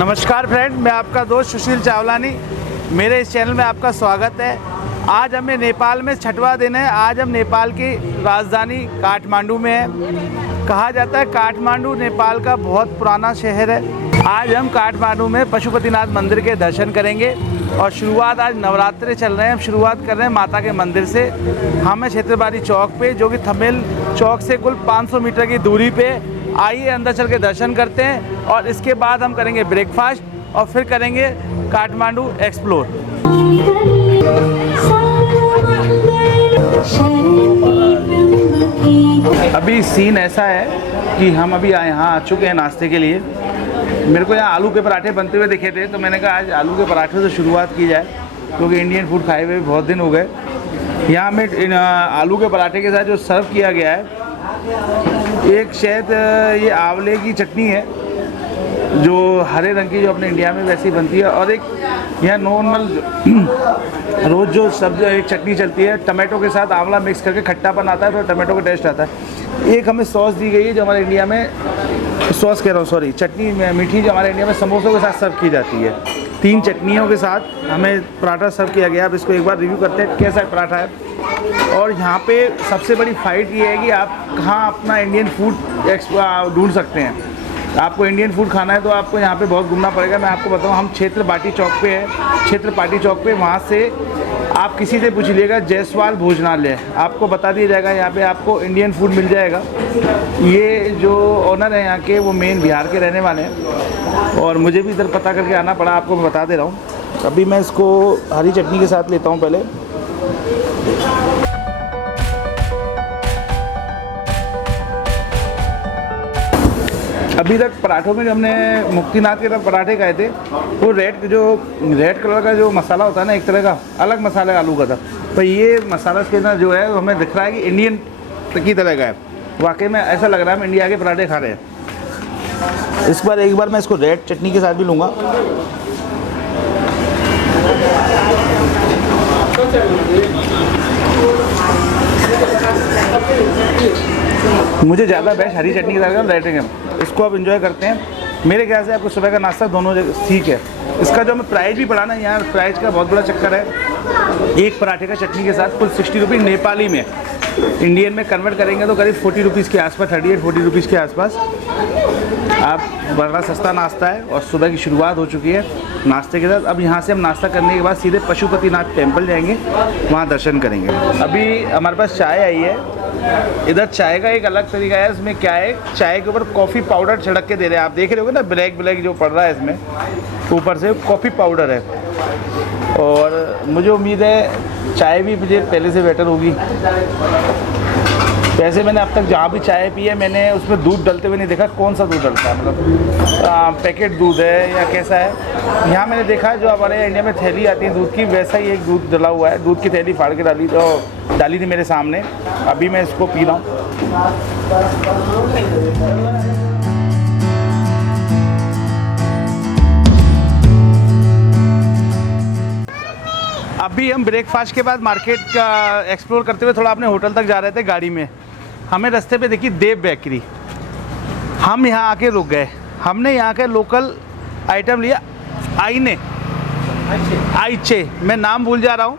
नमस्कार फ्रेंड, मैं आपका दोस्त सुशील चावलानी। मेरे इस चैनल में आपका स्वागत है। आज हमें नेपाल में छठवां दिन है। आज हम नेपाल की राजधानी काठमांडू में हैं। कहा जाता है काठमांडू नेपाल का बहुत पुराना शहर है। आज हम काठमांडू में पशुपतिनाथ मंदिर के दर्शन करेंगे और शुरुआत आज नवरात्रे चल रहे हैं। हम शुरुआत कर रहे हैं माता के मंदिर से। हम हैं क्षेत्रबाड़ी चौक पे, जो कि थमेल चौक से कुल 500 मीटर की दूरी पे। आइए अंदर चल के दर्शन करते हैं और इसके बाद हम करेंगे ब्रेकफास्ट और फिर करेंगे काठमांडू एक्सप्लोर। अभी सीन ऐसा है कि हम अभी यहाँ आ चुके हैं नाश्ते के लिए। मेरे को यहाँ आलू के पराठे बनते हुए दिखे थे, तो मैंने कहा आज आलू के पराठे से शुरुआत की जाए, क्योंकि इंडियन फूड खाए हुए बहुत दिन हो गए। यहाँ में इन आलू के पराठे के साथ जो सर्व किया गया है, एक शायद ये आंवले की चटनी है जो हरे रंग की, जो अपने इंडिया में वैसी बनती है, और एक यहाँ नॉर्मल रोज़ जो सब्जी एक चटनी चलती है, टमाटो के साथ आंवला मिक्स करके खट्टापन आता है, तो टमाटो का टेस्ट आता है। एक हमें सॉस दी गई है जो हमारे इंडिया में, सॉस कह रहा हूँ सॉरी, चटनी मीठी, जो हमारे इंडिया में समोसों के साथ सर्व की जाती है। 3 चटनियों के साथ हमें पराठा सर्व किया गया। अब इसको एक बार रिव्यू करते हैं कैसा पराठा है। और यहाँ पे सबसे बड़ी फाइट ये है कि आप कहाँ अपना इंडियन फूड ढूंढ सकते हैं। आपको इंडियन फूड खाना है तो आपको यहाँ पे बहुत घूमना पड़ेगा। मैं आपको बताऊँ, हम क्षेत्रपाटी चौक पे है, क्षेत्रपाटी चौक पे, वहाँ से आप किसी से पूछ लीजिएगा जायसवाल भोजनालय, आपको बता दिया जाएगा यहाँ पे आपको इंडियन फूड मिल जाएगा। ये जो ओनर है यहाँ के, वो मेन बिहार के रहने वाले हैं और मुझे भी इधर पता करके आना पड़ा, आपको मैं बता दे रहा हूँ। अभी मैं इसको हरी चटनी के साथ लेता हूँ पहले। अभी तक पराठों में जो हमने मुक्तिनाथ के तरफ पराठे खाए थे, वो रेड कलर का जो मसाला होता है ना, एक तरह का अलग मसाला आलू का था। तो ये मसाला के अंदर जो है वो हमें दिख रहा है कि इंडियन की तरह का है। वाकई में ऐसा लग रहा है हम इंडिया के पराठे खा रहे हैं। इस बार एक बार मैं इसको रेड चटनी के साथ भी लूँगा। मुझे ज़्यादा बेस्ट हरी चटनी के साथ रेड है। इसको आप एंजॉय करते हैं। मेरे ख्याल से आपको सुबह का नाश्ता दोनों जगह ठीक है। इसका जो हमें प्राइस भी पड़ा ना, यहाँ प्राइस का बहुत बड़ा चक्कर है। एक पराठे का चटनी के साथ कुल 60 रुपये नेपाली में, इंडियन में कन्वर्ट करेंगे तो करीब 40 रुपीज़ के आसपास, 38-40 रुपीज़ के आसपास। आप बड़ा सस्ता नाश्ता है और सुबह की शुरुआत हो चुकी है नाश्ते के साथ। अब यहाँ से हम नाश्ता करने के बाद सीधे पशुपतिनाथ टेम्पल जाएंगे, वहाँ दर्शन करेंगे। अभी हमारे पास चाय आई है। इधर चाय का एक अलग तरीका है। इसमें क्या है, चाय के ऊपर कॉफ़ी पाउडर छिड़क के दे रहे हैं। आप देख रहे होगे ना, ब्लैक जो पड़ रहा है इसमें, ऊपर से कॉफ़ी पाउडर है। और मुझे उम्मीद है चाय भी मुझे पहले से बेटर होगी। वैसे मैंने अब तक जहाँ भी चाय पी है, मैंने उसमें दूध डलते हुए नहीं देखा। कौन सा दूध डलता है, मतलब पैकेट दूध है या कैसा है। यहाँ मैंने देखा जो हमारे इंडिया में थैली आती है दूध की, वैसा ही एक दूध डला हुआ है। दूध की थैली फाड़ के डाली थी मेरे सामने। अभी मैं इसको पी रहा हूँ। अभी हम ब्रेकफास्ट के बाद मार्केट का एक्सप्लोर करते हुए थोड़ा अपने होटल तक जा रहे थे गाड़ी में। हमें रास्ते पे देखी देव बेकरी। हम यहाँ आके रुक गए। हमने यहाँ के लोकल आइटम लिया, आइचे, मैं नाम भूल जा रहा हूँ।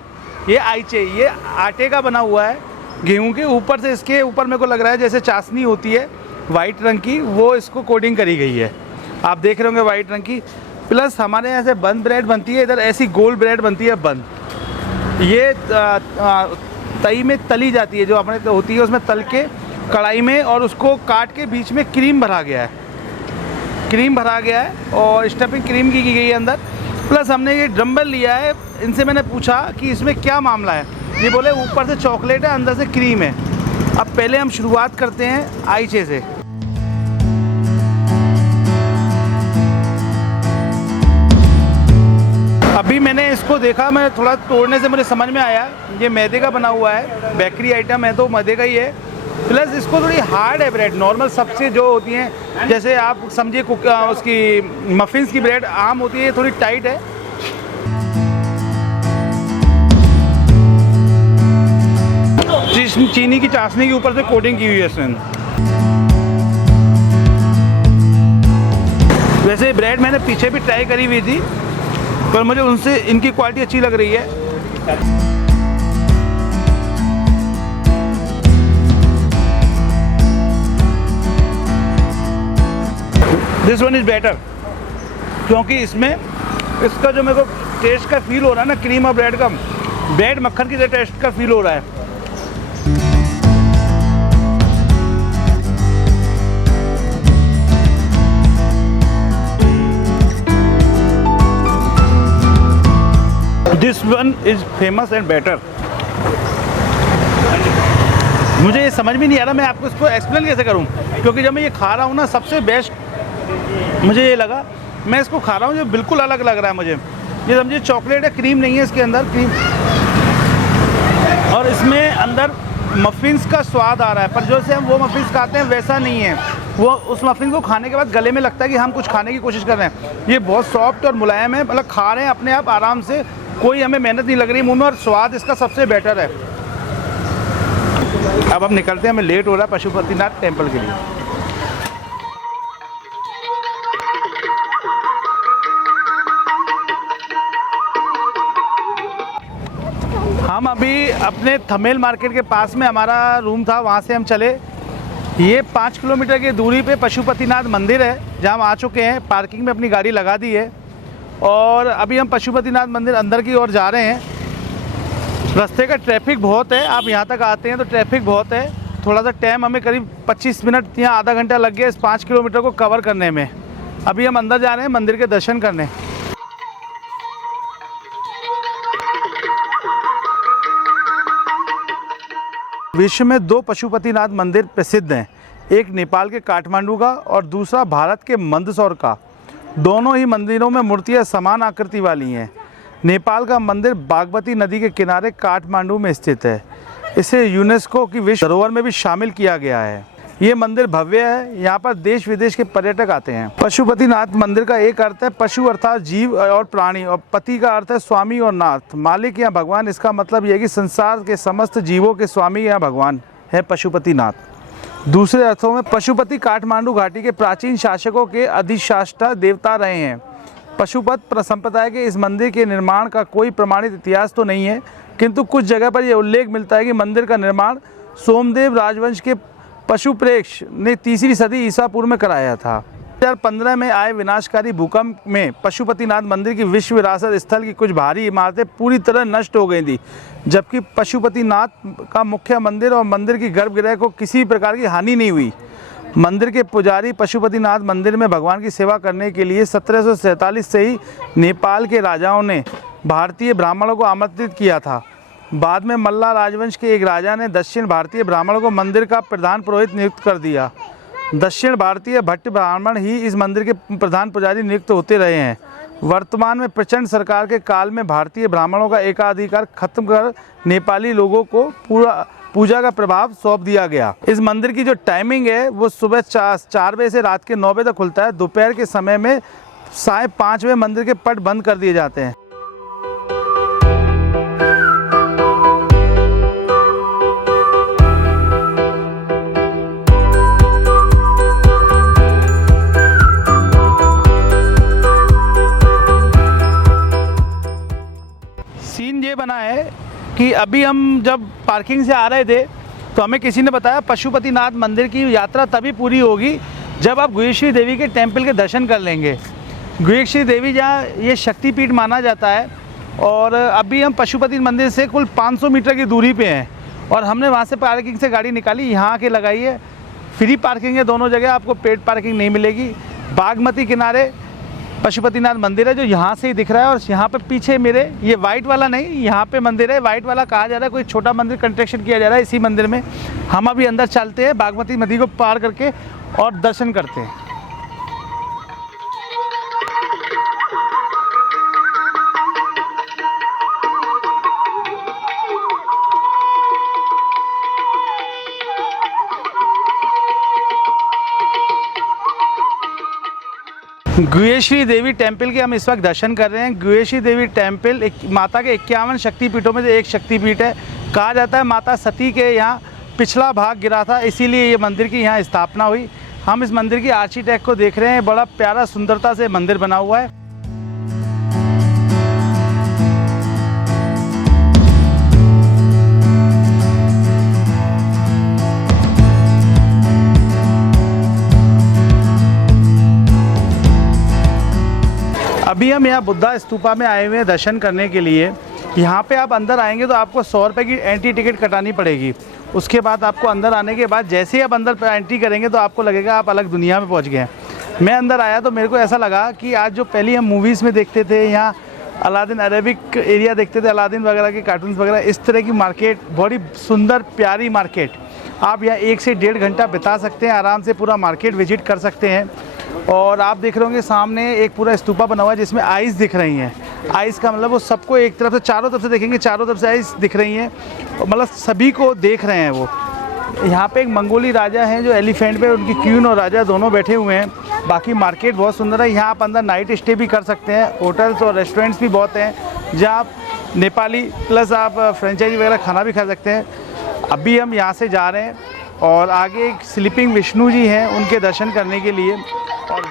ये आइचे, ये आटे का बना हुआ है, गेहूं के ऊपर से। इसके ऊपर मेरे को लग रहा है जैसे चाशनी होती है वाइट रंग की, वो इसको कोटिंग करी गई है। आप देख रहे होंगे वाइट रंग की। प्लस हमारे यहाँ से बंद ब्रेड बनती है, इधर ऐसी गोल ब्रेड बनती है बंद। ये तई में तली जाती है, जो अपने होती है उसमें तल के कढ़ाई में, और उसको काट के बीच में क्रीम भरा गया है, और स्टफिंग क्रीम की गई है अंदर। प्लस हमने ये ड्रम्बल लिया है। इनसे मैंने पूछा कि इसमें क्या मामला है। ये बोले ऊपर से चॉकलेट है, अंदर से क्रीम है। अब पहले हम शुरुआत करते हैं आइचे से। अभी मैंने इसको देखा, मैं थोड़ा तोड़ने से मुझे समझ में आया ये मैदे का बना हुआ है। बेकरी आइटम है तो मैदे का ही है। प्लस इसको थोड़ी हार्ड है ब्रेड। नॉर्मल सबसे जो होती हैं, जैसे आप समझिए उसकी मफिन्स की ब्रेड आम होती है, थोड़ी टाइट है। चीनी की चाशनी के ऊपर से कोटिंग की हुई है इसमें। वैसे ब्रेड मैंने पीछे भी ट्राई करी हुई थी, पर मुझे उनसे इनकी क्वालिटी अच्छी लग रही है। दिस वन इज़ बेटर, क्योंकि इसमें इसका जो मेरे को टेस्ट का फील हो रहा है ना, क्रीम और ब्रेड का, ब्रेड मक्खन की टेस्ट का फील हो रहा है। This one is famous and better. मुझे ये समझ में नहीं आ रहा मैं आपको इसको एक्सप्लेन कैसे करूं, क्योंकि जब मैं ये खा रहा हूँ ना, सबसे बेस्ट मुझे ये लगा, मैं इसको खा रहा हूँ जो बिल्कुल अलग लग रहा है मुझे। ये समझिए चॉकलेट है, क्रीम नहीं है इसके अंदर, क्रीम, और इसमें अंदर मफ़िन्स का स्वाद आ रहा है, पर जो से हम वो मफ़िन्स खाते हैं वैसा नहीं है। वो उस मफ़िन को खाने के बाद गले में लगता है कि हम कुछ खाने की कोशिश कर रहे हैं। ये बहुत सॉफ्ट और मुलायम है, मतलब खा रहे हैं अपने आप आराम से, कोई हमें मेहनत नहीं लग रही मुँह में, और स्वाद इसका सबसे बेटर है। अब हम निकलते हैं, हमें लेट हो रहा है पशुपतिनाथ टेम्पल के लिए। हम अभी अपने थमेल मार्केट के पास में हमारा रूम था, वहाँ से हम चले। ये 5 किलोमीटर की दूरी पे पशुपतिनाथ मंदिर है, जहाँ हम आ चुके हैं। पार्किंग में अपनी गाड़ी लगा दी है और अभी हम पशुपतिनाथ मंदिर अंदर की ओर जा रहे हैं। रास्ते का ट्रैफिक बहुत है, आप यहाँ तक आते हैं तो ट्रैफिक बहुत है। थोड़ा सा टाइम हमें करीब 25 मिनट या आधा घंटा लग गया इस 5 किलोमीटर को कवर करने में। अभी हम अंदर जा रहे हैं मंदिर के दर्शन करने। विश्व में 2 पशुपतिनाथ मंदिर प्रसिद्ध हैं, एक नेपाल के काठमांडू का और दूसरा भारत के मंदसौर का। दोनों ही मंदिरों में मूर्तियां समान आकृति वाली हैं। नेपाल का मंदिर बागमती नदी के किनारे काठमांडू में स्थित है। इसे यूनेस्को की विश्व धरोहर में भी शामिल किया गया है। ये मंदिर भव्य है, यहाँ पर देश विदेश के पर्यटक आते हैं। पशुपतिनाथ मंदिर का एक अर्थ है पशु अर्थात जीव और प्राणी, और पति का अर्थ है स्वामी और नाथ, मालिक या भगवान। इसका मतलब यह है कि संसार के समस्त जीवों के स्वामी या भगवान है पशुपतिनाथ। दूसरे अर्थों में पशुपति काठमांडू घाटी के प्राचीन शासकों के अधिष्ठाता देवता रहे हैं। पशुपत संप्रदाय के इस मंदिर के निर्माण का कोई प्रमाणित इतिहास तो नहीं है, किंतु कुछ जगह पर यह उल्लेख मिलता है कि मंदिर का निर्माण सोमदेव राजवंश के पशुप्रेक्ष ने 3री सदी ईसा पूर्व में कराया था। 2015 में आए विनाशकारी भूकंप में पशुपतिनाथ मंदिर की विश्व विरासत स्थल की कुछ भारी इमारतें पूरी तरह नष्ट हो गई थी, जबकि पशुपतिनाथ का मुख्य मंदिर और मंदिर की गर्भगृह को किसी प्रकार की हानि नहीं हुई। मंदिर के पुजारी पशुपतिनाथ मंदिर में भगवान की सेवा करने के लिए 1747 से ही नेपाल के राजाओं ने भारतीय ब्राह्मणों को आमंत्रित किया था। बाद में मल्ला राजवंश के एक राजा ने दक्षिण भारतीय ब्राह्मणों को मंदिर का प्रधान पुरोहित नियुक्त कर दिया। दक्षिण भारतीय भट्ट ब्राह्मण ही इस मंदिर के प्रधान पुजारी नियुक्त होते रहे हैं। वर्तमान में प्रचंड सरकार के काल में भारतीय ब्राह्मणों का एकाधिकार खत्म कर नेपाली लोगों को पूजा का प्रभाव सौंप दिया गया। इस मंदिर की जो टाइमिंग है वो सुबह 4 बजे से रात के 9 बजे तक खुलता है। दोपहर के समय में 5:30 बजे मंदिर के पट बंद कर दिए जाते हैं। सीन ये बना है कि अभी हम जब पार्किंग से आ रहे थे तो हमें किसी ने बताया पशुपतिनाथ मंदिर की यात्रा तभी पूरी होगी जब आप गुहेश्वरी देवी के टेंपल के दर्शन कर लेंगे। गुहेश्वरी देवी जहाँ ये शक्तिपीठ माना जाता है, और अभी हम पशुपति मंदिर से कुल 500 मीटर की दूरी पे हैं और हमने वहाँ से पार्किंग से गाड़ी निकाली, यहाँ आके लगाई है। फ्री पार्किंग है दोनों जगह, आपको पेड पार्किंग नहीं मिलेगी। बागमती किनारे पशुपतिनाथ मंदिर है जो यहाँ से ही दिख रहा है, और यहाँ पे पीछे मेरे ये वाइट वाला नहीं, यहाँ पे मंदिर है। वाइट वाला कहा जा रहा है कोई छोटा मंदिर कंस्ट्रक्शन किया जा रहा है इसी मंदिर में। हम अभी अंदर चलते हैं, बागमती नदी को पार करके और दर्शन करते हैं। गुहेश्वरी देवी टेम्पल के हम इस वक्त दर्शन कर रहे हैं। गुहेश्वरी देवी टेम्पल एक माता के 51 शक्तिपीठों में से एक शक्तिपीठ है। कहा जाता है माता सती के यहाँ पिछला भाग गिरा था, इसीलिए ये मंदिर की यहाँ स्थापना हुई। हम इस मंदिर की आर्किटेक्ट को देख रहे हैं, बड़ा प्यारा सुंदरता से मंदिर बना हुआ है। अभी हम यहाँ बुद्धा स्तूपा में आए हुए हैं दर्शन करने के लिए। यहाँ पे आप अंदर आएंगे तो आपको 100 रुपये की एंट्री टिकट कटानी पड़ेगी। उसके बाद आपको अंदर आने के बाद जैसे ही आप अंदर एंट्री करेंगे तो आपको लगेगा आप अलग दुनिया में पहुँच गए हैं। मैं अंदर आया तो मेरे को ऐसा लगा कि आज जो पहले हम मूवीज़ में देखते थे, यहाँ अलादीन अरेबिक एरिया देखते थे, अलादीन वगैरह के कार्टून्स वगैरह, इस तरह की मार्केट, बड़ी सुंदर प्यारी मार्केट। आप यहाँ 1 से 1.5 घंटा बिता सकते हैं, आराम से पूरा मार्केट विजिट कर सकते हैं। और आप देख रहे होंगे सामने एक पूरा स्तूपा बना हुआ है जिसमें आइस दिख रही हैं। आइस का मतलब वो सबको एक तरफ से, चारों तरफ से देखेंगे, चारों तरफ से आइस दिख रही हैं, मतलब सभी को देख रहे हैं वो। यहाँ पे एक मंगोली राजा हैं जो एलिफेंट पे, उनकी क्वीन और राजा दोनों बैठे हुए हैं। बाकी मार्केट बहुत सुंदर है। यहाँ आप अंदर नाइट स्टे भी कर सकते हैं। होटल्स और रेस्टोरेंट्स भी बहुत हैं जहाँ आप नेपाली प्लस आप फ्रेंचाइजी वगैरह खाना भी खा सकते हैं। अभी हम यहाँ से जा रहे हैं और आगे एक स्लीपिंग विष्णु जी हैं, उनके दर्शन करने के लिए। और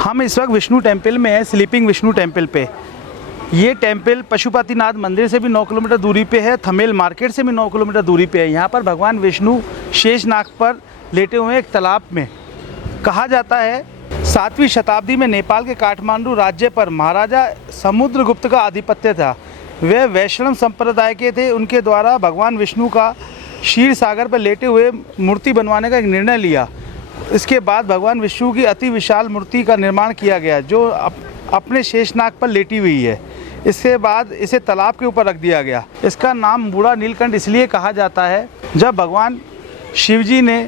हम इस वक्त विष्णु टेम्पल में हैं, स्लीपिंग विष्णु टेम्पल पे। ये टेम्पल पशुपतिनाथ मंदिर से भी 9 किलोमीटर दूरी पे है, थमेल मार्केट से भी 9 किलोमीटर दूरी पे है। यहाँ पर भगवान विष्णु शेषनाग पर लेटे हुए एक तालाब में। कहा जाता है 7वीं शताब्दी में नेपाल के काठमांडू राज्य पर महाराजा समुद्रगुप्त का आधिपत्य था। वे वैष्णव संप्रदाय के थे। उनके द्वारा भगवान विष्णु का क्षीर सागर पर लेटे हुए मूर्ति बनवाने का एक निर्णय लिया। इसके बाद भगवान विष्णु की अति विशाल मूर्ति का निर्माण किया गया जो अपने शेषनाग पर लेटी हुई है। इसके बाद इसे तालाब के ऊपर रख दिया गया। इसका नाम बूढ़ा नीलकंठ इसलिए कहा जाता है, जब भगवान शिव जी ने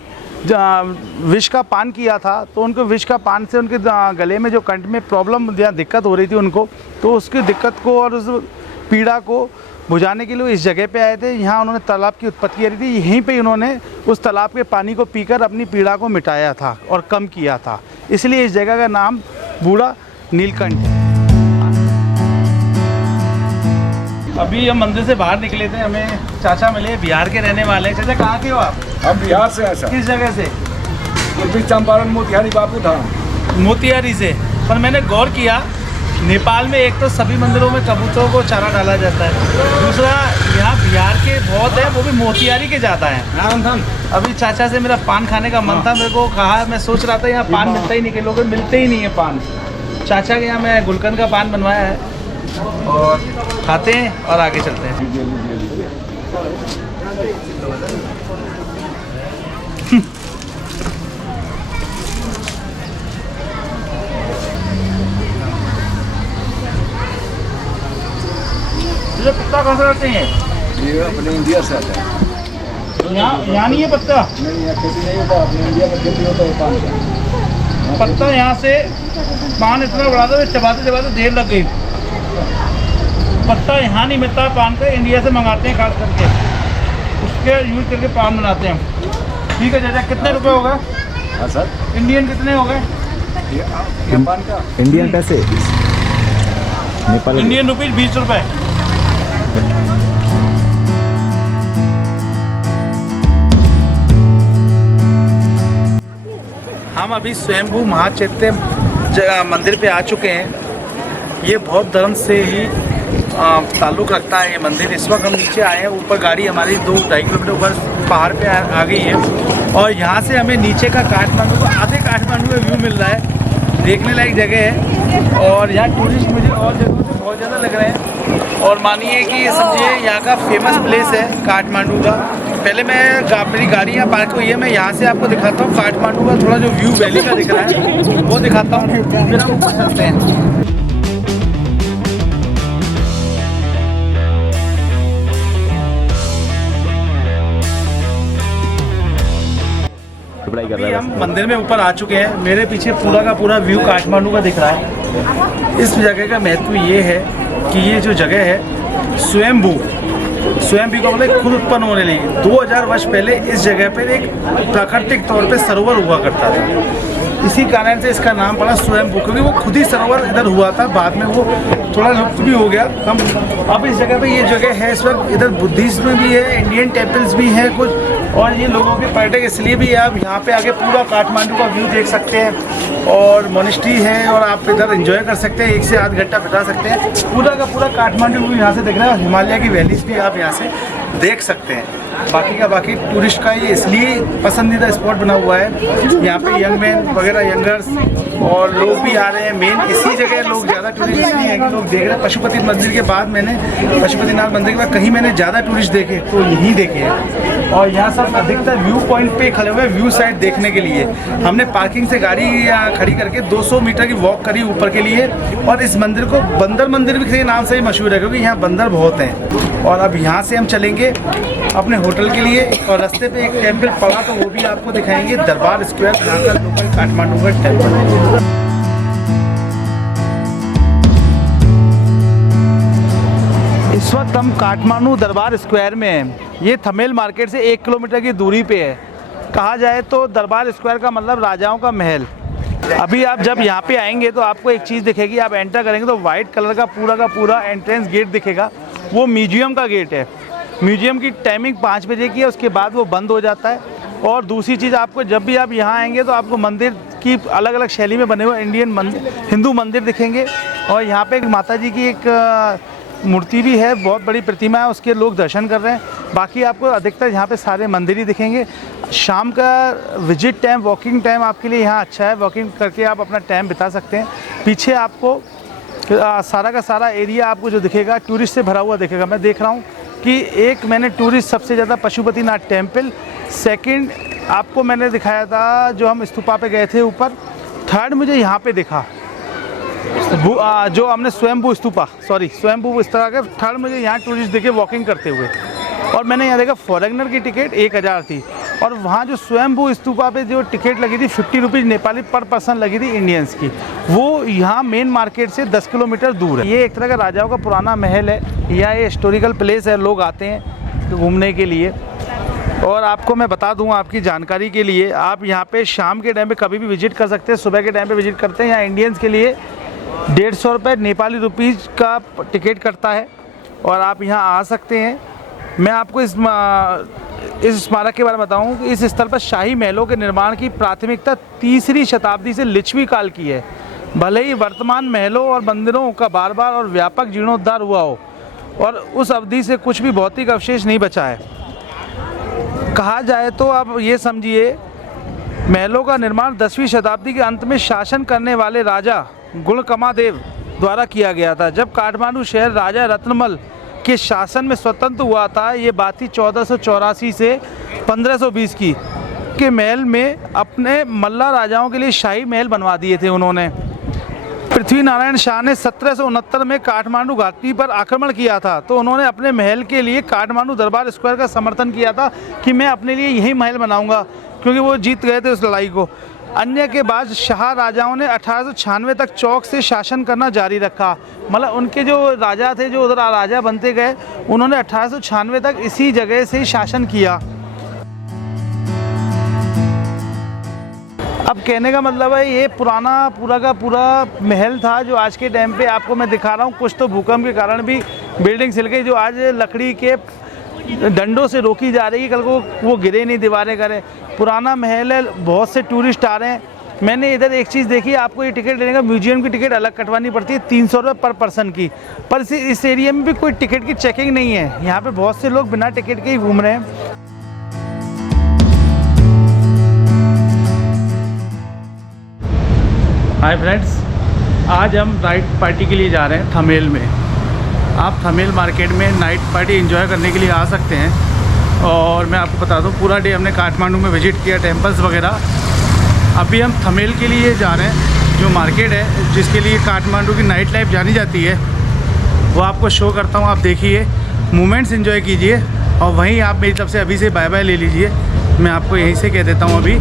विष का पान किया था तो उनको विष का पान से उनके गले में जो कंठ में प्रॉब्लम या दिक्कत हो रही थी उनको, तो उसकी दिक्कत को और उस पीड़ा को बुझाने के लिए इस जगह पे आए थे। यहाँ उन्होंने तालाब की उत्पत्ति करी थी। यहीं पे उन्होंने उस तालाब के पानी को पीकर अपनी पीड़ा को मिटाया था और कम किया था। इसलिए इस जगह का नाम बूढ़ा नीलकंठ है। अभी हम मंदिर से बाहर निकले थे, हमें चाचा मिले, बिहार के रहने वाले हैं। चाचा कहाँ के हो आप? हम बिहार से हैं सर। किस जगह से? पूर्वी चंपारण मोतिहारी बापू धाम। मोतिहारी से। पर मैंने गौर किया, नेपाल में एक तो सभी मंदिरों में कबूतरों को चारा डाला जाता है, दूसरा यहाँ बिहार के बहुत है, वो भी मोतिहारी के ज़्यादा हैं। अभी चाचा से मेरा पान खाने का मन था, मेरे को कहा, मैं सोच रहा था यहाँ पान मिलता ही नहीं, के लोग मिलते ही नहीं है पान। चाचा के यहाँ मैं गुलकंद का पान बनवाया है और खाते हैं और आगे चलते हैं। ये पत्ता कहाँ से लाते हैं? ये अपने इंडिया से आता है। यहाँ नहीं है पत्ता? नहीं, यहाँ खेती नहीं होता, अपने इंडिया में खेती होता है पान का। पत्ता यहाँ से पान इतना बड़ा था, चबाते चबाते देर लग गई। पत्ता यहाँ नहीं मिलता पान का, इंडिया से मंगाते हैं काट करके, उसके यूज करके पान बनाते हैं। ठीक है चाचा, कितने रुपए हो गए? हाँ सर। इंडियन कितने हो गए? ये पान का इंडियन पैसे, नेपाल इंडियन रुपीज 20 रुपये। हम अभी स्वयंभू महाचैत्य मंदिर पे आ चुके हैं। ये बौद्ध धर्म से ही ताल्लुक़ रखता है ये मंदिर। इस वक्त हम नीचे आए हैं, ऊपर गाड़ी हमारी 2-2.5 किलोमीटर ऊपर पहाड़ पे आ गई है और यहाँ से हमें नीचे का काठमांडू का, आधे काठमांडू का व्यू मिल रहा है। देखने लायक जगह है और यहाँ टूरिस्ट मुझे और जगहों से बहुत ज़्यादा लग रहे हैं। और मानिए कि समझिए यहाँ का फेमस प्लेस है काठमांडू का। पहले मेरी गाड़ी यहाँ पार्क हुई है, मैं यहाँ से आपको दिखाता हूँ काठमांडू का थोड़ा जो व्यू वैली का दिख रहा है वो दिखाता हूँ, फिर हम ऊपर चलते हैं। अभी हम मंदिर में ऊपर आ चुके हैं। मेरे पीछे पूरा का पूरा व्यू काठमांडू का दिख रहा है। इस जगह का महत्व ये है कि ये जो जगह है स्वयंभू स्वयं भी को बोले खुद उत्पन्न होने लगी। 2000 वर्ष पहले इस जगह पर एक प्राकृतिक तौर पे सरोवर हुआ करता था, इसी कारण से इसका नाम पड़ा स्वयंभू, क्योंकि वो खुद ही सरोवर इधर हुआ था, बाद में वो थोड़ा लुप्त भी हो गया कम। अब इस जगह पे ये जगह है इस वक्त, इधर बुद्धिज्म भी है, इंडियन टेम्पल्स भी हैं कुछ, और ये लोगों के पर्यटक इसलिए भी है। आप यहाँ पे आके पूरा काठमांडू का व्यू देख सकते हैं, और मोनेस्ट्री है, और आप इधर एंजॉय कर सकते हैं, 1 से आध घंटा बिता सकते हैं। पूरा का पूरा काठमांडू व्यू यहाँ से देख रहे हैं, हिमालय की वैलीज भी आप यहाँ से देख सकते हैं। बाकी का बाकी टूरिस्ट का ये इसलिए पसंदीदा स्पॉट बना हुआ है, यहाँ पे यंग मैन वगैरह, यंगर्स और लोग भी आ रहे हैं। मेन इसी जगह लोग ज़्यादा टूरिस्ट इसलिए हैं कि लोग देख रहे हैं। पशुपति मंदिर के बाद मैंने, पशुपतिनाथ मंदिर के बाद कहीं मैंने ज़्यादा टूरिस्ट देखे तो यहीं देखे हैं। और यहाँ सब अधिकतर व्यू पॉइंट पे खड़े हुए व्यू साइड देखने के लिए। हमने पार्किंग से गाड़ी खड़ी करके 200 मीटर की वॉक करी ऊपर के लिए, और इस मंदिर को बंदर मंदिर भी के नाम से ही मशहूर है, क्योंकि यहाँ बंदर बहुत हैं। और अब यहाँ से हम चलेंगे अपने होटल के लिए, और रास्ते पे एक टेम्पल पड़ा तो वो भी आपको दिखाएंगे, दरबार स्क्वायर, यहाँ का लोकल काठमांडू का टेम्पल। इस वक्त हम काठमांडू दरबार स्क्वायर में हैं। ये थमेल मार्केट से 1 किलोमीटर की दूरी पे है। कहा जाए तो दरबार स्क्वायर का मतलब राजाओं का महल। अभी आप जब यहाँ पे आएंगे तो आपको एक चीज़ दिखेगी, आप एंटर करेंगे तो वाइट कलर का पूरा एंट्रेंस गेट दिखेगा, वो म्यूजियम का गेट है। म्यूजियम की टाइमिंग 5 बजे की है, उसके बाद वो बंद हो जाता है। और दूसरी चीज़, आपको जब भी आप यहाँ आएंगे तो आपको मंदिर की अलग अलग शैली में बने हुए इंडियन मंदिर, हिंदू मंदिर दिखेंगे। और यहाँ पे एक माता जी की एक मूर्ति भी है, बहुत बड़ी प्रतिमा है, उसके लोग दर्शन कर रहे हैं। बाकी आपको अधिकतर यहाँ पे सारे मंदिर ही दिखेंगे। शाम का विजिट टाइम, वॉकिंग टाइम आपके लिए यहाँ अच्छा है, वॉकिंग करके आप अपना टाइम बिता सकते हैं। पीछे आपको सारा का सारा एरिया आपको जो दिखेगा टूरिस्ट से भरा हुआ दिखेगा। मैं देख रहा हूँ कि एक मैंने टूरिस्ट सबसे ज़्यादा पशुपतिनाथ टेम्पल, सेकंड आपको मैंने दिखाया था जो हम स्तूपा पे गए थे ऊपर, थर्ड मुझे यहाँ पे दिखा जो हमने स्वयंभू स्तूपा के, थर्ड मुझे यहाँ टूरिस्ट देखे वॉकिंग करते हुए। और मैंने यहाँ देखा फॉरेनर की टिकट 1000 थी, और वहाँ जो स्वयंभू स्तूपा पे जो टिकट लगी थी 50 रुपीज़ नेपाली पर पर्सन लगी थी इंडियंस की, वो यहाँ मेन मार्केट से 10 किलोमीटर दूर है। ये एक तरह का राजाओं का पुराना महल है, यहाँ ये हिस्टोरिकल प्लेस है, लोग आते हैं घूमने के लिए। और आपको मैं बता दूं आपकी जानकारी के लिए, आप यहाँ पे शाम के टाइम पे कभी भी विजिट कर सकते हैं, सुबह के टाइम पे विजिट करते हैं। यहाँ इंडियंस के लिए 150 रुपये नेपाली रुपीज़ का टिकट करता है, और आप यहाँ आ सकते हैं। मैं आपको इस स्मारक के बारे में बताऊँ कि इस स्थल पर शाही महलों के निर्माण की प्राथमिकता 3री शताब्दी से लिच्छवी काल की है। भले ही वर्तमान महलों और मंदिरों का बार बार और व्यापक जीर्णोद्धार हुआ हो, और उस अवधि से कुछ भी भौतिक अवशेष नहीं बचा है। कहा जाए तो आप ये समझिए, महलों का निर्माण 10वीं शताब्दी के अंत में शासन करने वाले राजा गुणकमादेव द्वारा किया गया था। जब काठमांडू शहर राजा रत्नमल के शासन में स्वतंत्र हुआ था, ये बात थी 1484 से 1520 की, के महल में अपने मल्ला राजाओं के लिए शाही महल बनवा दिए थे उन्होंने। पृथ्वी नारायण शाह ने 1769 में काठमांडू घाटी पर आक्रमण किया था, तो उन्होंने अपने महल के लिए काठमांडू दरबार स्क्वायर का समर्थन किया था कि मैं अपने लिए यही महल बनाऊंगा, क्योंकि वो जीत गए थे उस लड़ाई को। अन्य के बाद शाह राजाओं ने 1896 तक चौक से शासन करना जारी रखा। मतलब उनके जो राजा थे, जो उधर राजा बनते गए, उन्होंने 1896 तक इसी जगह से ही शासन किया। अब कहने का मतलब है, ये पुराना पूरा का पूरा महल था जो आज के टाइम पे आपको मैं दिखा रहा हूँ। कुछ तो भूकंप के कारण भी बिल्डिंग हिल गई, जो आज लकड़ी के डंडों से रोकी जा रही है, कल को वो गिरे नहीं, दीवारें करें। पुराना महल है, बहुत से टूरिस्ट आ रहे हैं। मैंने इधर एक चीज़ देखी, आपको ये टिकट लेने का म्यूजियम की टिकट अलग कटवानी पड़ती है 300 रुपये पर पर्सन की, पर इस एरिया में भी कोई टिकट की चेकिंग नहीं है। यहाँ पे बहुत से लोग बिना टिकट के ही घूम रहे हैं। हाय फ्रेंड्स, आज हम नाइट पार्टी के लिए जा रहे हैं थमेल में। आप थमेल मार्केट में नाइट पार्टी एंजॉय करने के लिए आ सकते हैं। और मैं आपको बता दूं, पूरा डे हमने काठमांडू में विजिट किया, टेम्पल्स वगैरह। अभी हम थमेल के लिए जा रहे हैं, जो मार्केट है जिसके लिए काठमांडू की नाइट लाइफ जानी जाती है, वो आपको शो करता हूँ। आप देखिए, मोमेंट्स एंजॉय कीजिए, और वहीं आप मेरी तरफ से अभी से बाय बाय ले लीजिए। मैं आपको यहीं से कह देता हूँ अभी।